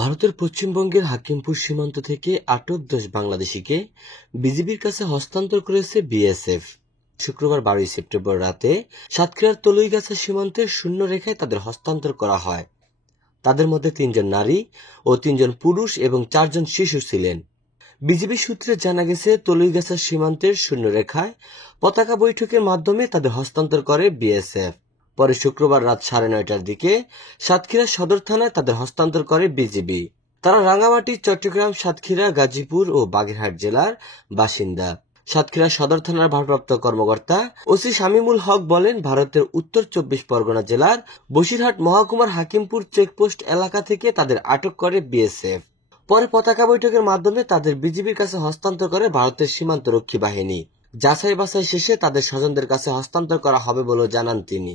ভারতের পশ্চিমবঙ্গের হাকিমপুর সীমান্ত থেকে আটক 10 বাংলাদেশিকে বিজিবির কাছে হস্তান্তর করেছে বিএসএফ। শুক্রবার 12 সেপ্টেম্বর রাতে সাতক্ষীরার তলুইগাছা সীমান্তের শূন্য রেখায় তাদের হস্তান্তর করা হয়। তাদের মধ্যে 3 জন নারী ও 3 জন পুরুষ এবং 4 জন শিশু ছিলেন। বিজিবি সূত্রে জানা গেছে, তলুইগাছা সীমান্তের শূন্য রেখায় পতাকা বৈঠকের মাধ্যমে তাদের হস্তান্তর করে বিএসএফ। পরে শুক্রবার রাত 9:30টার দিকে সাতক্ষীরা সদর থানায় তাদের হস্তান্তর করে বিজিবি। তারা রাঙ্গামাটি, চট্টগ্রাম, সাতক্ষীরা, গাজীপুর ও বাগেরহাট জেলার বাসিন্দা। সাতক্ষীরা সদর থানার ভারপ্রাপ্ত কর্মকর্তা ওসি শামীমুল হক বলেন, ভারতের উত্তর 24 পরগনা জেলার বসিরহাট মহকুমার হাকিমপুর চেকপোস্ট এলাকা থেকে তাদের আটক করে বিএসএফ। পরে পতাকা বৈঠকের মাধ্যমে তাদের বিজিবির কাছে হস্তান্তর করে ভারতের সীমান্তরক্ষী বাহিনী। যাচাই বাছাই শেষে তাদের স্বজনদের কাছে হস্তান্তর করা হবে বলে জানান তিনি।